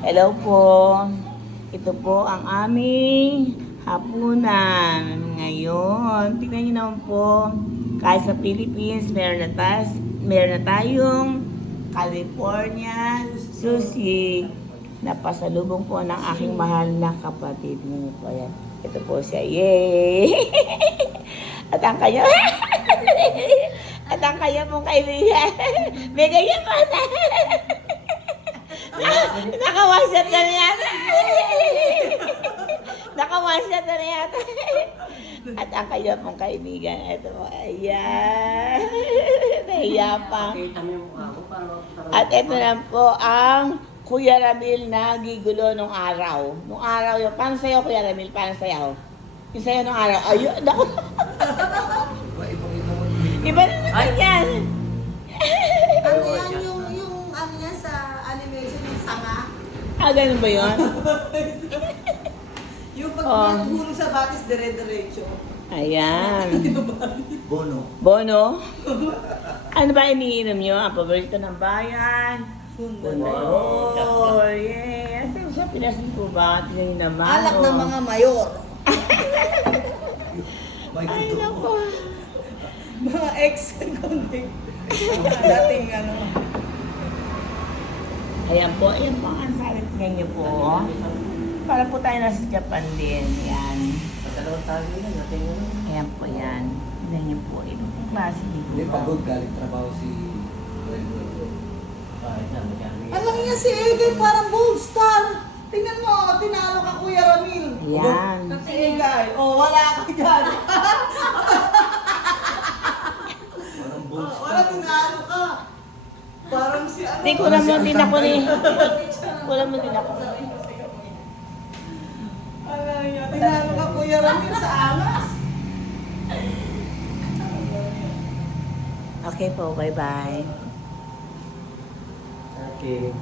Hello po. Ito po ang aming hapunan ngayon. Tingnan niyo naman po, kahit sa Philippines, meron na tayong California sushi na pasalubong po ng aking mahal na kapatid. Ngayon po yan. Ito po siya. Yay! At ang kanya, at ang kanya pong kaibigan. May ganyan pa na. Naka-one-shot na yata. Naka-one-shot na yata. At ang kanya pong kaibigan. Ito po. Ayan. Nahiyapang. At ito lang po ang Kuya Ramil na gigulo nung araw. Nung araw yun. Paano sa'yo, Kuya Ramil? Paano sa'yo? Yung sa'yo nung araw. Ayun. Ako. Iba na naman yan. Ano yan yung ano yan sa animation yung sanga? Ah, ganun ba yun? Yung pag Oh. hulog sa batis, dire-diretso. Ayan. Bono. Bono? Ano ba iniinom nyo? Ang paborito ng bayan? Fundador. Yeah. Asan siya? Pinasin po ba? Tingnan nyo naman. Alak ng oh. mga mayor. May Ay, gusto. naku. Mga ex-convict. Mga dating ano. Ayan po. Ayan po ang salit nyo po. Para po tayo nasa Japan din. Ayan. Ayan po yan. Tingnan nyo po. Ito po klase dito. Hindi pagod, galing trabaho si Alam niya si Egay parang gold star. Tingnan mo, tinalo ka Kuya Ramil. Ayan. Si Egay. Oh, wala ka dyan. Parang bones. Wala tinalo ka. Parang si ano. Hindi, kulang mo din ako ni. Kulang mo din ako. Alam niya, tinalo ka Kuya Ramil sa alas. Okay po, bye-bye. Okay.